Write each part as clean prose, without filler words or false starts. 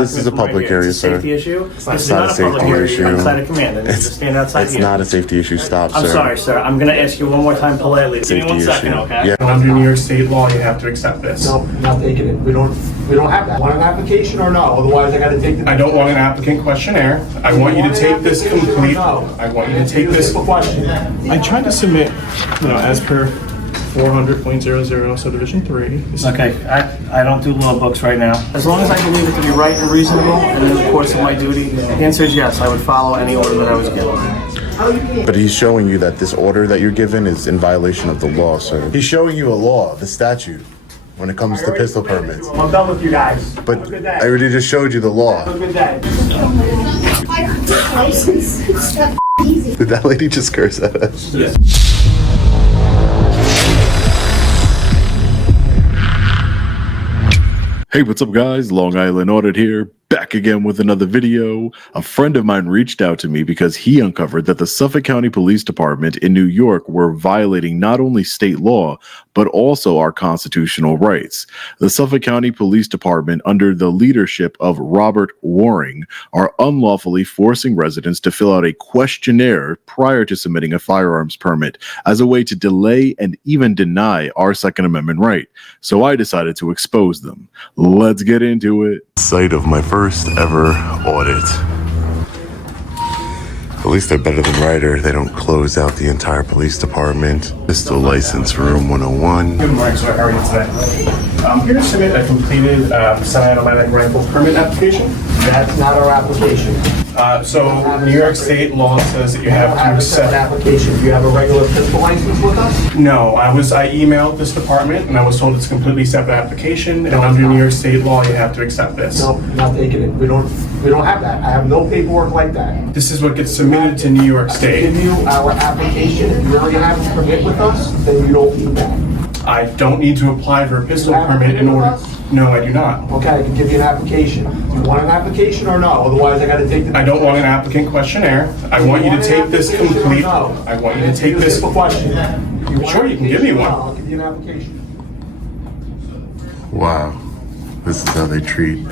This is a public area, sir. Safety issue. It's not a safety issue. Outside of command, and you just stand outside It's here. not a safety issue. Stop, sir. I'm sorry, sir. I'm gonna ask you one more time politely. Give me one second, okay? Yeah. Under New York State law, you have to accept this. No, not taking it. We don't have that. Want an application or no? Otherwise, I gotta take the. I don't want an applicant questionnaire. I want you to take this complete. I want you to take this. Question. I tried to submit, as per 400.00 subdivision 3. Okay, I don't do law books right now. As long as I believe it to be right and reasonable, and in the course of my duty, the answer is yes. I would follow any order that I was given. But he's showing you that this order that you're given is in violation of the law, sir. He's showing you a law, the statute, when it comes to pistol permits. I'm done with you guys. But Have a good day. I already just showed you the law. Have a good day. Did that lady just curse at us? Yes. Hey, what's up guys? Long Island Audit here, back again with another video. A friend of mine reached out to me because he uncovered that the Suffolk County Police Department in New York were violating not only state law, but also our constitutional rights. The Suffolk County Police Department, under the leadership of Robert Waring, are unlawfully forcing residents to fill out a questionnaire prior to submitting a firearms permit as a way to delay and even deny our Second Amendment right. So I decided to expose them. Let's get into it. Site of my first ever audit. At least they're better than Ryder. They don't close out the entire police department. Pistol license room 101. Good morning, sir. How are you today? I'm here to submit a completed semi-automatic rifle permit application. That's not our application. So New York State law says that you have to a separate accept. application. Do you have a regular pistol license with us? No, I emailed this department and I was told it's a completely separate application, and under New York State law, you have to accept this. No, not taking it. We don't have that. I have no paperwork like that. This is what gets submitted to New York Give State. you our application. If you already have a permit with us, then you don't need that. I don't need to apply for a pistol You have a permit in permit with order. us? No, I do not. Okay, I can give you an application. Do you want an application or no? Otherwise, I gotta take the. I don't want an applicant questionnaire. I want you to take this complete. I want you to take this. Simple question. Sure, you can give me one. I'll give you an application. Wow. This is how they treat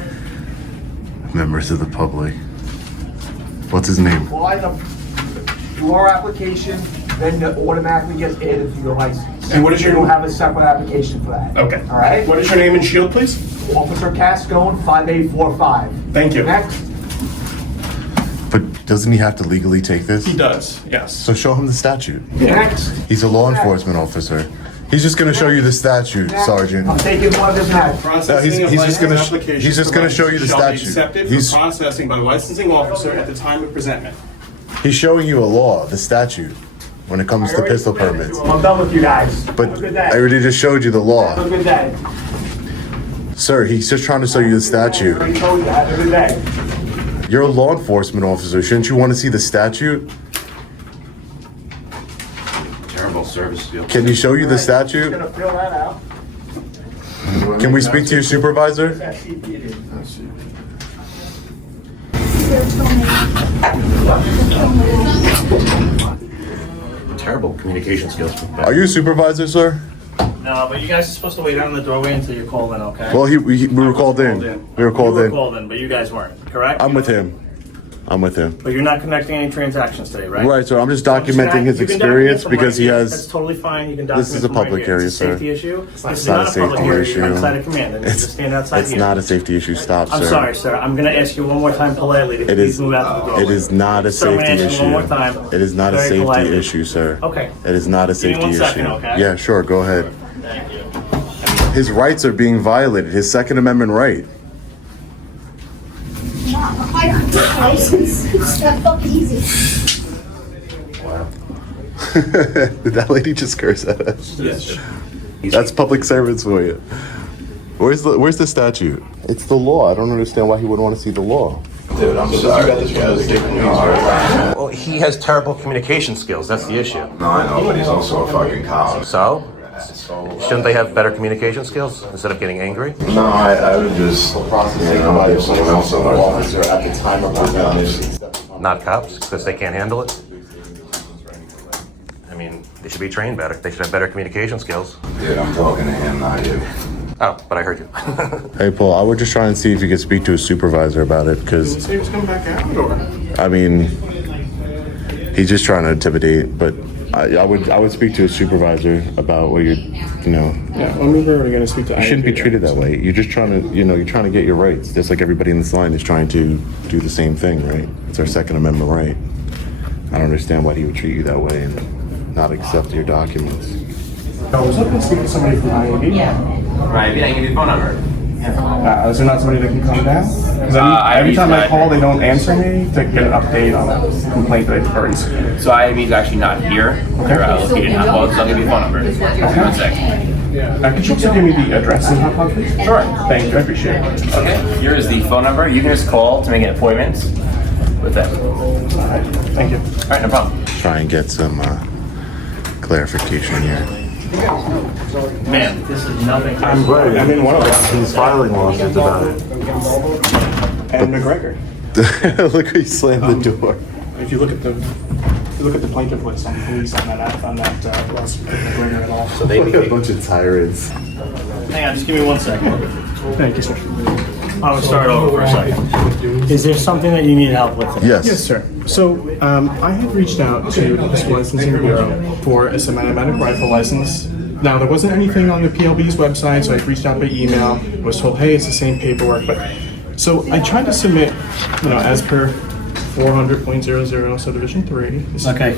members of the public. What's his name? Well, I know, do our application, then it automatically gets added to your license. And what is your- You don't have a separate application for that. Okay. All right? What is your name and shield, please? Officer Cascone, 5845. Thank you. Next. But doesn't he have to legally take this? He does, yes. So show him the statute. Next. He's a law enforcement officer. He's just going to show you the statute, Next. Sergeant. I'm taking one of his hats. Processing of he's just gonna license sh- applications he's just gonna show you the shall be statute. accepted He's- for processing by the licensing officer at the time of presentment. He's showing you a law, the statute, when it comes to pistol permits. I'm done with you guys. But Have a good day. I already just showed you the Have a law. good day. Sir, he's just trying to show you the statute. I already told you. Have a good day. You're a law enforcement officer. Shouldn't you want to see the statute? Terrible service field. Can he show you the Just statute? gonna fill that out. Can we speak to your supervisor? That's CP it is. Terrible communication skills. Are you a supervisor, sir? No, but you guys are supposed to wait out in the doorway until you're called in, okay? Well, we were called in. We were You called were in. called in, but you guys weren't, correct? I'm with him. I'm with him. But you're not conducting any transactions today, right? Right, so I'm just You documenting his can document experience from right because he here. has. That's totally fine, you can document This is a from right public here. area, It's a sir. safety issue. This is not not a a public safety area, issue. you're outside of command, and you just stand outside It's here. not a safety issue. Stop, sir. I'm sorry, sir, I'm gonna ask you one more time politely to It please is. move out the doorway. It is not a Sir, I'm gonna safety ask you issue. one more time. It is not a Very safety politely. issue, sir. Okay. It is not a Give me safety one issue. second, okay? Yeah, sure. Go ahead. Thank you. His rights are being violated. His Second Amendment right. My license. It's that fucking easy. Did that lady just curse at us? Yes. That's public servants for you. Where's the statute? It's the law. I don't understand why he would want to see the law. Dude, I'm sorry. This guy's taking me hard. Well, he has terrible communication skills. That's the issue. No, I know, but he's also a fucking cop. So? Shouldn't they have better communication skills instead of getting angry? No, I would just, give someone else a hard time. Not cops, because they can't handle it? I mean, they should be trained better. They should have better communication skills. Dude, I'm talking to him, not you. Oh, but I heard you. Hey, Paul, I would just try and see if you could speak to a supervisor about it, Didn't because, say he was coming back out, or? I mean, he's just trying to intimidate, but I would speak to a supervisor about what Yeah, let me go over to speak to. you shouldn't be treated that way. You're just trying to, you're trying to get your rights, just like everybody in this line is trying to do the same thing, right? It's our Second Amendment right. I don't understand why he would treat you that way and not accept your documents. I was looking to speak to somebody from IAB. Right, I give you the phone number. Is there not somebody that can come down? 'Cause every time I call, they don't answer me to get an update on a complaint that I've already submitted. So IAB is actually not here. They're located in Hot Bugs. I'll give you the phone number. 1 second. Could you also give me the address in Hot Bugs, please? Sure. Thank you, I appreciate it. Okay, here is the phone number. You can just call to make an appointment with them. All right, thank you. All right, no problem. Try and get some clarification here. Man, this is nothing. Right. I'm in one of them. He's filing lawsuits about it. And McGregor. Look, he slammed the door. If you look at the plaintiff list on police on that lawsuit, McGregor at all. So they A bunch of tyrants. Hang on, just give me 1 second. Thank you, sir. I will start over for a second. Is there something that you need help with? Yes, Yes. sir. So I had reached out to the Pistol Licensing Bureau for a semi-automatic rifle license. Now, there wasn't anything on the PLB's website, so I reached out by email. I was told, hey, it's the same paperwork. But so I tried to submit, as per 400.00 subdivision 3. Okay,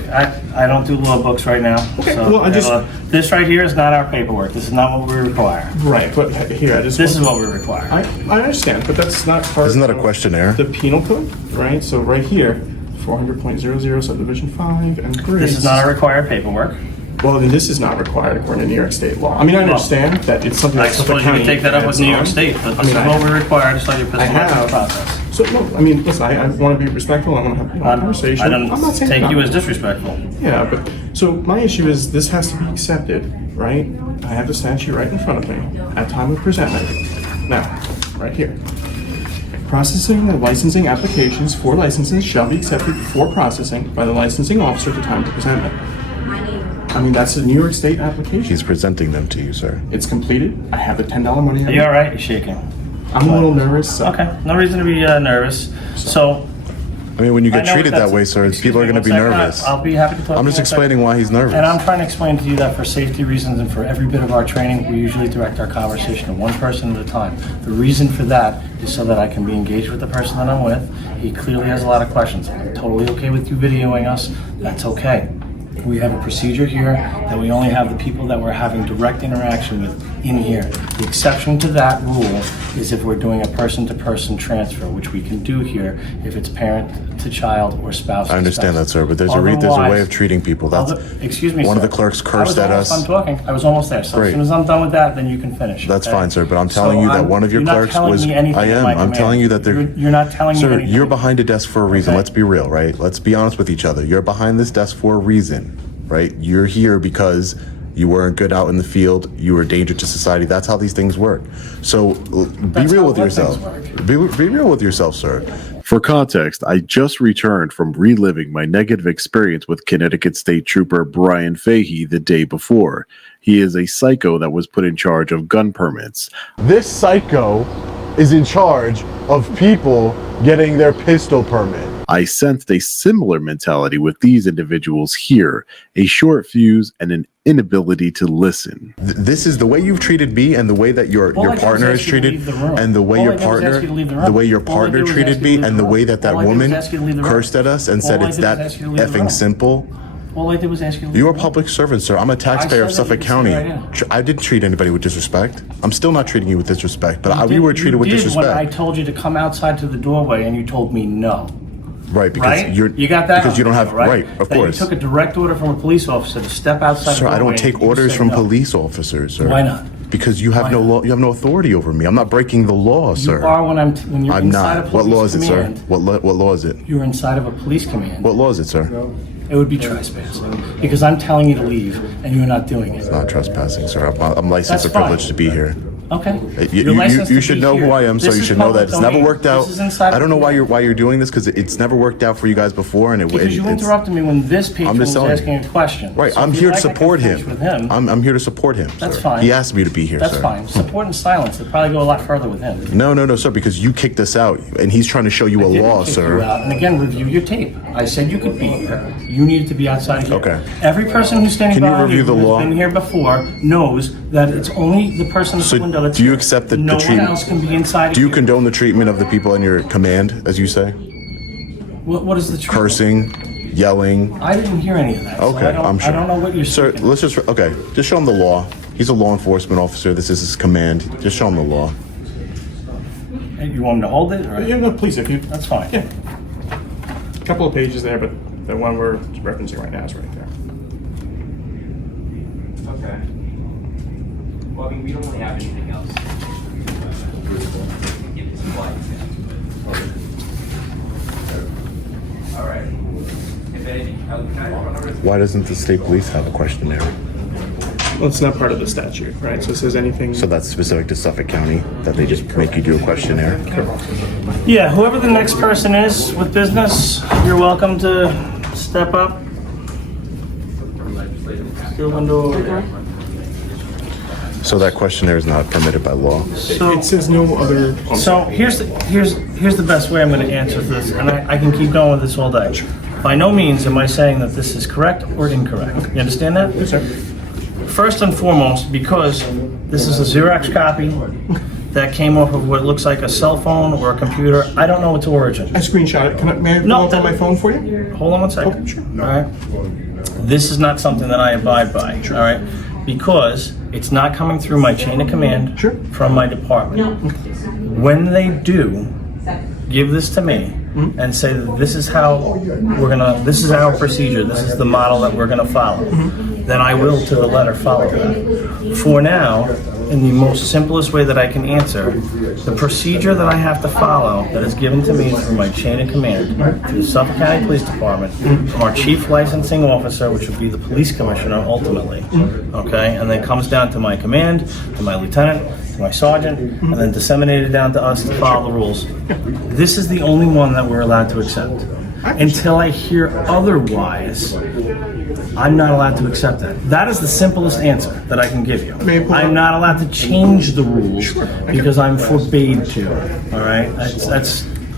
I don't do law books right now. Okay, so, well, I just- this right here is not our paperwork. This is not what we require. Right, but here, I just... This is what we require. I understand, but that's not part Isn't that a of questionnaire? the penal code, right? So right here, 400.00 subdivision 5 and 3. This is not our required paperwork. Well, then this is not required according to New York State law. I mean, I understand that it's something I that Suffolk suppose you County can take that up with adds New York on. State, but I this mean, is what we require to start your pistol license have. process. So, no, I mean, listen, I want to be respectful. I want to have a conversation. I don't I'm not saying take not. you as disrespectful. Yeah, but so my issue is this has to be accepted, right? I have the statute right in front of me at time of presentment. Now, right here. Processing and licensing applications for licenses shall be accepted for processing by the licensing officer at the time of presentment. I mean, that's a New York State application. He's presenting them to you, sir. It's completed. I have the $10 money. Are you all right? You're shaking. I'm a little nervous. So. Okay, no reason to be nervous. So, I mean, when you I get know treated that's- that way, sir, excuse people are me going to one be second. nervous. I'll be happy to talk. I'm to just you in a second. explaining why he's nervous. And I'm trying to explain to you that for safety reasons and for every bit of our training, we usually direct our conversation to one person at a time. The reason for that is so that I can be engaged with the person that I'm with. He clearly has a lot of questions. I'm totally okay with you videoing us. That's okay. We have a procedure here that we only have the people that we're having direct interaction with in here. The exception to that rule is if we're doing a person-to-person transfer, which we can do here if it's parent to child or spouse to I understand spouse. that, sir, but there's a way Otherwise- of treating people. That's Excuse me, one of sir. the clerks cursed at us. I'm talking. I was almost there. So Great. as soon as I'm done with that, then you can finish. That's okay? fine, sir, but I'm So telling you that one of your you're not clerks telling was. me anything I in am. my I'm command. telling you that they're. You're not telling me Sir, anything. you're behind a desk for a reason. Okay. Let's be real, right? Let's be honest with each other. You're behind this desk for a reason, right? You're here because you weren't good out in the field. You were a danger to society. That's how these things work. So be That's real how with what yourself. things Be real with yourself, sir. For context, I just returned from reliving my negative experience with Connecticut State Trooper Brian Fahey the day before. He is a psycho that was put in charge of gun permits. This psycho is in charge of people getting their pistol permit. I sensed a similar mentality with these individuals here, a short fuse and an inability to listen. This is the way you've treated me, and the way that your All I did was partner ask is you to treated, leave the room. and the way All your I did was partner, ask you to leave the room. the way your All I partner did was treated ask you to me, leave and the the room. way that All I did was woman ask you to leave the room. cursed at us and All said I it's did was that ask you to leave the room. effing simple. All I did was ask you to leave You're a the room. public servant, sir. I'm a taxpayer of said that Suffolk you County. could sit right in. I didn't treat anybody with disrespect. I'm still not treating you with disrespect, but we were treated with You did when I disrespect. told you to come outside to the doorway and you told me no. Right, because Right? you're You got that? because you don't have right, of That course. You took a direct order from a police officer to step outside Sir, the I doorway. don't take and you orders said from no. police officers, sir. Why not? Because you have Why no not? law. You have no authority over me. I'm not breaking the law, sir. You are when you're I'm inside not. a What police law is it, sir? command. What law is it? You're inside of a police command. What law is it, sir? It would be trespassing because I'm telling you to leave and you're not doing it. Not trespassing, sir. I'm licensed That's and privileged fine. to be here. Okay. You, You're licensed you to should be know here. who I am, so This you is should know that public it's never domain. worked out. This is inside I don't know the why you're doing this, because it's never worked out for you guys before, and Because you it's, interrupted me when this patron was telling you. asking a question. right. So I'm if you'd here to like, I can support finish him. with him. I'm here to support him. That's sir. fine. He asked me to be here, That's sir. fine. Support and silence. They'll probably go a lot further with him. No, sir, because you kicked us out, and he's trying to show you a Didn't law, kick sir. you out. And again, review your tape. I said you could be here. You needed to be outside here. Okay. Every person who's standing Can you behind review you the who's law? been here before knows that it's only the person at So the window that's do you here. accept the No one treatment? else can be inside. Do you here. condone the treatment of the people in your command, as you say? What is the truth? Cursing, yelling. I didn't hear any of that. so Okay, I don't, I'm sure. I don't know what you're Sir, speaking. let's just show him the law. He's a law enforcement officer. This is his command. Just show him the law. Hey, you want him to hold it? Or? Yeah, no, please, if you. That's fine. Yeah. A couple of pages there, but the one we're referencing right now is right there. Okay. Well, I mean, we don't really have anything else. Give it some light. All right. If anything, can I run over this? Why doesn't the state police have a questionnaire? Well, it's not part of the statute, right? So it says anything. So that's specific to Suffolk County, that they just make you do a questionnaire? Yeah, whoever the next person is with business, you're welcome to step up. Your window over there. So that questionnaire is not permitted by law? So, It says no other. so here's the best way I'm going to answer this, and I can keep going with this all day. By no means am I saying that this is correct or incorrect. You understand that? Yes, sir. First and foremost, because this is a Xerox copy that came off of what looks like a cell phone or a computer. I don't know its origin. I screenshot it. May I pull No, up on my phone for you? Hold on one second. Oh, sure. All right. This is not something that I abide by. All right. Because it's not coming through my chain of command Sure. from my department. When they do give this to me and say that this is how this is our procedure, this is the model that we're gonna follow, then I will to the letter follow that. For now, in the most simplest way that I can answer, the procedure that I have to follow that is given to me through my chain of command, through the Suffolk County Police Department, from our chief licensing officer, which would be the police commissioner ultimately, okay? And then comes down to my command, to my lieutenant, to my sergeant, and then disseminated down to us to follow the rules. This is the only one that we're allowed to accept. Until I hear otherwise, I'm not allowed to accept that. That is the simplest answer that I can give you. May I pull I'm up? not allowed to change the rules because I'm forbade to. All right,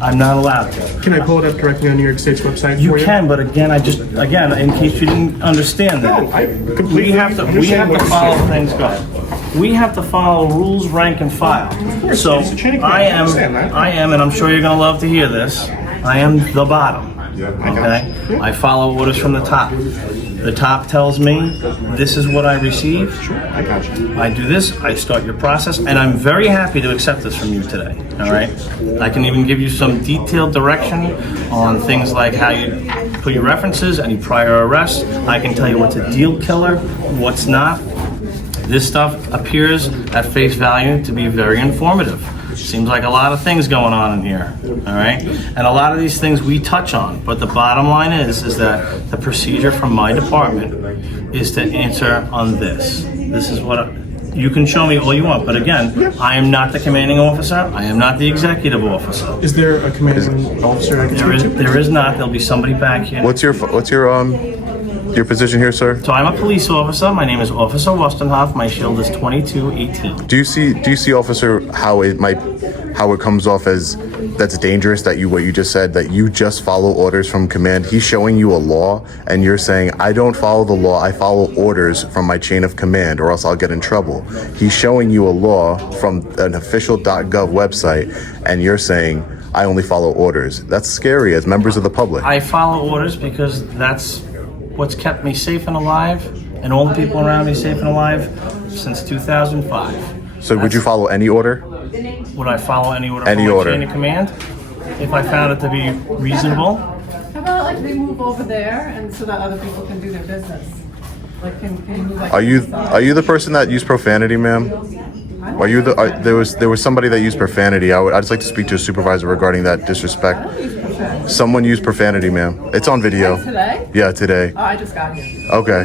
I'm not allowed to. Can I pull it up directly on New York State's website You for you? can, but again, in case you didn't understand that, No, I completely we have to understand what you're follow saying. things. Go. We have to follow rules, rank, and file. course, So it's a chain of command, I understand that. I am, and I'm sure you're gonna love to hear this. I am the bottom. Okay, I follow orders from the top. The top tells me this is what I receive. I got you. I do this, I start your process, and I'm very happy to accept this from you today, all right? I can even give you some detailed direction on things like how you put your references, any prior arrests. I can tell you what's a deal killer, what's not. This stuff appears at face value to be very informative. Seems like a lot of things going on in here, all right? And a lot of these things we touch on, but the bottom line is that the procedure from my department is to answer on this. This is what, you can show me all you want, but again, I am not the commanding officer, I am not the executive officer. Is there a commanding officer I can speak to? There is not, there'll be somebody back here. What's your position here, sir? So I'm a police officer, my name is Officer Wustenhoff, my shield is 2218. Do you see, officer, how it comes off as that's dangerous, that what you just said, that you just follow orders from command? He's showing you a law and you're saying, I don't follow the law, I follow orders from my chain of command or else I'll get in trouble. He's showing you a law from an official.gov website and you're saying, I only follow orders. That's scary as members of the public. I follow orders because that's what's kept me safe and alive, and all the people around me safe and alive since 2005. So would you follow any order? Would I follow any order Any from my order. chain of command? If I found it to be reasonable? How about like they move over there and so that other people can do their business? Like can you move like Are you inside? the person that used profanity, ma'am? Are you there was somebody that used profanity? I'd just like to speak to a supervisor regarding that disrespect. I don't use profanity. Okay. Someone used profanity, ma'am. It's on video. Today? Yeah, today. Oh, I just got here. Okay.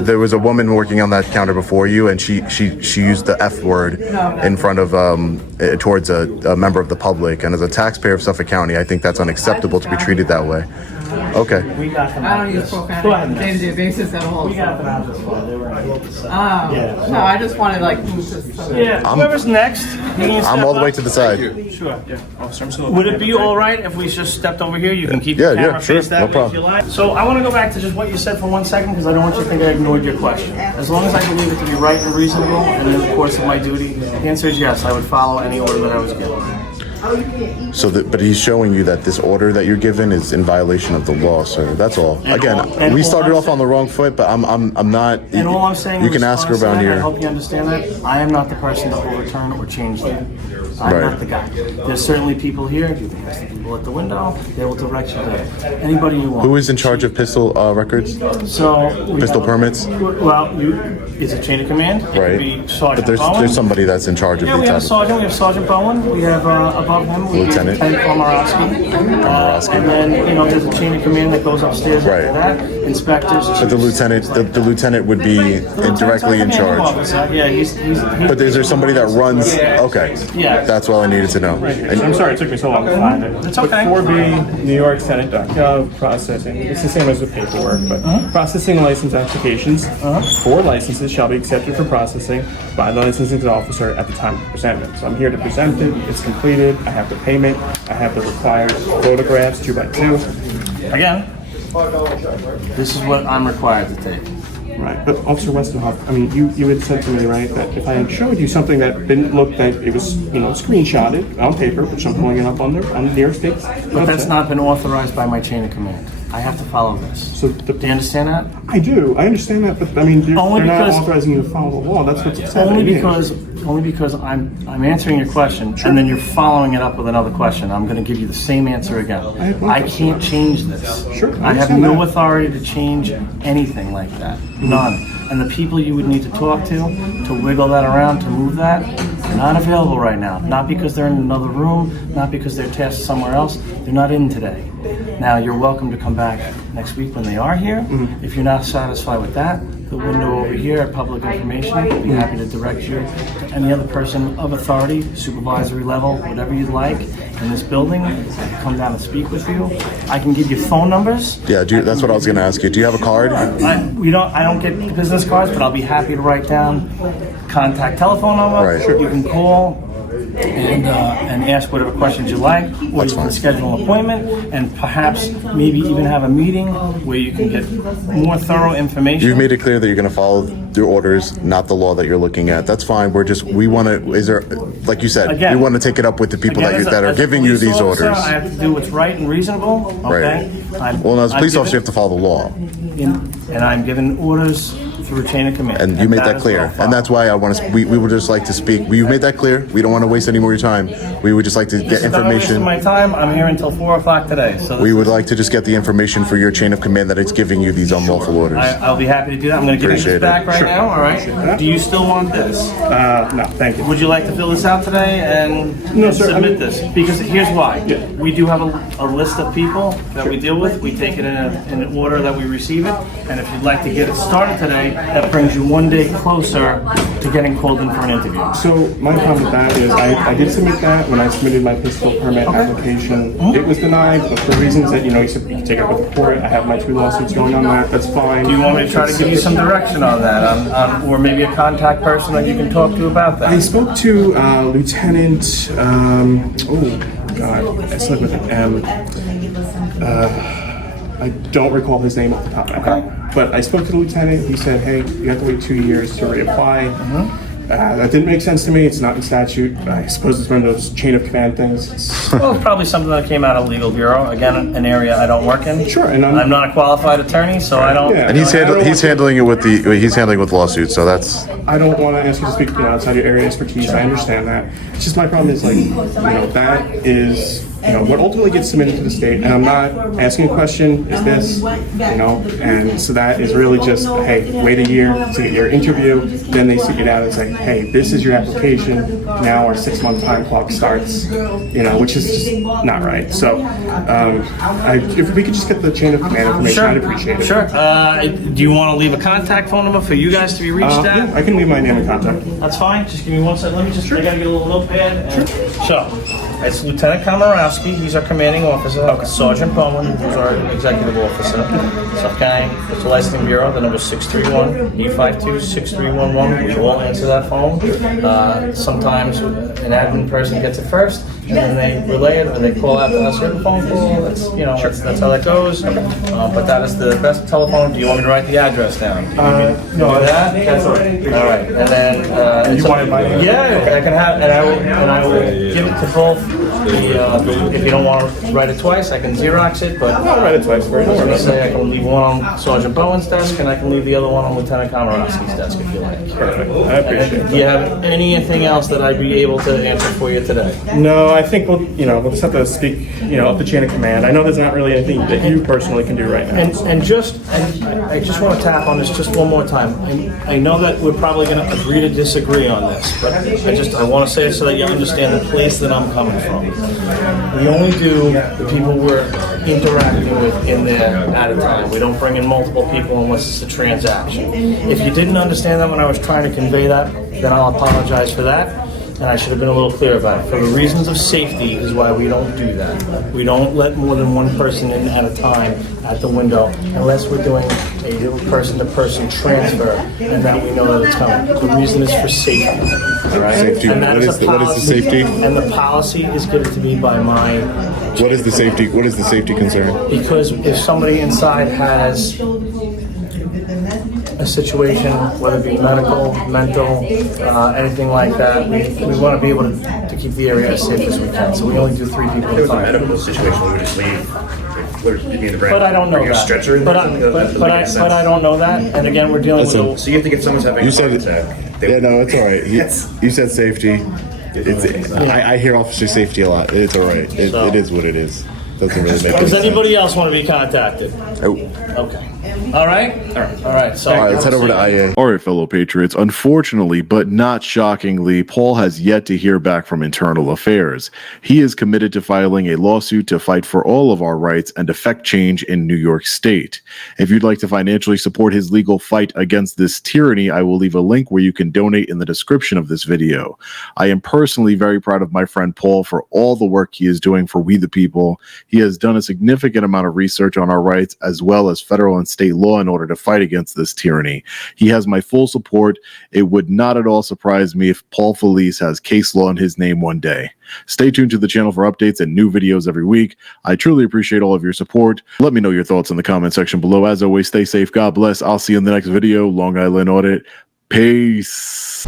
There was a woman working on that counter before you, and she used the F word in front of towards a member of the public. And as a taxpayer of Suffolk County, I think that's unacceptable to be treated that way. Okay. We got them. I don't use profanity on a day-to-day basis at all. We got them out this far. They were Oh, no, I just wanted like move this. Yeah, whoever's next. I'm all the way to the side. Sure. Would it be all right if we just stepped over here? You can keep Yeah, the camera sure, face that no way if problem. you like. So I want to go back to just what you said for 1 second because I don't want you to think I ignored your question. As long as I believe it to be right and reasonable and in the course of my duty, the answer is yes, I would follow any order that I was given. So, but he's showing you that this order that you're given is in violation of the law, sir. That's all. Again, we started off on the wrong foot, but I'm not. And all I'm saying You in can ask response to around that, I here. hope you understand that. I am not the person to overturn or change that. I'm Right. not the guy. There's certainly people here. You can ask the people at the window. They will direct you there. Anybody you want. Who is in charge of pistol records? So we Pistol have- permits? Well, it's a chain of command. It could be Right. Sergeant But Bowen. there's somebody that's in charge of Yeah, the we have a type. sergeant. We have Sergeant Bowen. We have above him we Lieutenant. have Lieutenant Pomerowski. And then there's a chain of command that goes upstairs Right. after that. Inspectors. But the lieutenant would be directly in charge. Yeah, he's But is there somebody that runs? Okay. Yeah. That's all I needed to know. I'm sorry it took me so long to find it. It's okay. But 4B, New York Senate.gov, processing. It's the same as with paperwork, but processing license applications for licenses shall be accepted for processing by the licensing officer at the time of presentment. So I'm here to present it. It's completed. I have the payment. I have the required photographs, 2x2. Again, this is what I'm required to take. Right, but Officer Westenhoff, I mean, you had said to me, right, that if I had showed you something that didn't look like it was, screenshotted on paper, which I'm pulling it up on the New York State. But that's not been authorized by my chain of command. I have to follow this. So Do you understand that? I do. I understand that, but I mean, they're not because- authorizing you to follow the law. That's what's upsetting Only me. because I'm answering your question, and then you're following it up with another question. I'm going to give you the same answer again. I can't change this. Sure, I I have understand no that. authority to change anything like that. None. And the people you would need to talk to wiggle that around, to move that, they're not available right now. Not because they're in another room, not because they're tasked somewhere else. They're not in today. Now, you're welcome to come back next week when they are here. If you're not satisfied with that, the window over here at public information, I'll be happy to direct you to any other person of authority, supervisory level, whatever you'd like in this building. I can come down and speak with you. I can give you phone numbers. Yeah, that's what I was going to ask you. Do you have a card? I don't get business cards, but I'll be happy to write down contact telephone number. Right. Sure. You can call and ask whatever questions you like, or you can schedule an appointment and perhaps maybe even have a meeting where you can get more thorough information. You've made it clear that you're going to follow your orders, not the law that you're looking at. That's fine. We want to, like you said, Again, we want to take it up with the people Again, that are as a giving you police these officer, orders. I have to do what's right and reasonable. Okay. Well, as a police officer, you have to follow the law. And I'm given orders through a chain of command. And you made that is clear. what I'll And that's why I want to, we would just like to speak. You made that clear. We don't want to waste any more of your time. We would just like to get This is not a waste of information. my time. I'm here until 4 o'clock today. So We would like to just get the information for your chain of command that it's giving you these unlawful orders. I'll be happy to do that. I'm going to give you Appreciate this back it. right Sure. now. All right. Do you still want this? No, thank you. Would you like to fill this out today and sir, I submit mean- this? Because here's why. Yeah. We do have a list of people that we deal with. We take it in an order that we receive it. And if you'd like to get it started today, that brings you 1 day closer to getting called in for an interview. So my problem with that is I did submit that when I submitted my pistol permit application. It was denied, but for reasons that, you said you can take it up with the court. I have my 2 lawsuits going on that. That's fine. Do you want me to try to give you some direction on that, or maybe a contact person that you can talk to about that? I spoke to Lieutenant, I slept with him. I don't recall his name off the top of my head. But I spoke to the lieutenant. He said, hey, you have to wait 2 years to reapply. That didn't make sense to me. It's not in statute. I suppose it's one of those chain of command things. Well, it's probably something that came out of legal bureau. Again, an area I don't work in. Sure, and I'm not a qualified attorney, so I don't. Yeah. And he's handling it he's handling with lawsuits, so that's. I don't want to ask you to speak outside your area of expertise. I understand that. It's just my problem is that is what ultimately gets submitted to the state. And I'm not asking a question. Is this and so that is really just hey, wait a year to get your interview. Then they sit you down and say, hey, this is your application. Now our 6-month time clock starts, which is just not right. So if we could just get the chain of command information, I'd appreciate it. Sure. Do you want to leave a contact phone number for you guys to be reached at? Yeah, I can leave my name and contact. That's fine. Just give me 1 second. Let me just, I gotta get a little notepad. And, so, it's Lieutenant Komorowski. He's our commanding officer. Okay. Sergeant Bowman, who's our executive officer. Suffolk County Postal Licensing Bureau. The number is 631-852-6311. We will answer that phone. Sometimes an admin person gets it first, and then they relay it, or they call out to us with a phone call. That's that's how that goes. But that is the best telephone. Do you want me to write the address down? No, That's all right. All right, and then you wanted my name? I can have, and I will give it to both. If you don't want to write it twice, I can Xerox it. But I'll write it twice for you. I was going to say I can leave one on Sergeant Bowen's desk, and I can leave the other one on Lieutenant Komorowski's desk if you like. Perfect. I appreciate it. Do you have anything else that I'd be able to answer for you today? No, I think we'll just have to speak, up the chain of command. I know there's not really anything that you personally can do right now. And I just want to tap on this just one more time. I know that we're probably going to agree to disagree on this, but I want to say it so that you understand the place that I'm coming from. We only do the people we're interacting with in there at a time. We don't bring in multiple people unless it's a transaction. If you didn't understand that when I was trying to convey that, then I'll apologize for that. And I should have been a little clear about it. For the reasons of safety is why we don't do that. We don't let more than one person in at a time at the window unless we're doing a person-to-person transfer and that we know that it's coming. The reason is for safety. Right? Safety. And that What is the safety? And the policy is given to me by my... What is the safety? What is the safety concern? Because if somebody inside has a situation, whether it be medical, mental, anything like that, we want to be able to keep the area as safe as we can. So we only do 3 people at a time. Medical situation, we would just leave. But I don't know that. But I don't know that. And again, we're dealing with. So you have to get someone's having. You said it. Yeah, no, it's all right. You said safety. I hear officer safety a lot. It's all right. It is what it is. Doesn't really make Does any anybody sense. else want to be contacted? Oh. Okay. All right. All right. So All right, let's head over to IA. All right, fellow patriots. Unfortunately, but not shockingly, Paul has yet to hear back from Internal Affairs. He is committed to filing a lawsuit to fight for all of our rights and effect change in New York State. If you'd like to financially support his legal fight against this tyranny, I will leave a link where you can donate in the description of this video. I am personally very proud of my friend Paul for all the work he is doing for we the people. He has done a significant amount of research on our rights as well as federal and state law in order to fight against this tyranny. He has my full support. It would not at all surprise me if Paul Felice has case law in his name one day. Stay tuned to the channel for updates and new videos every week. I truly appreciate all of your support. Let me know your thoughts in the comment section below. As always, stay safe. God bless. I'll see you in the next video. Long Island Audit. Peace.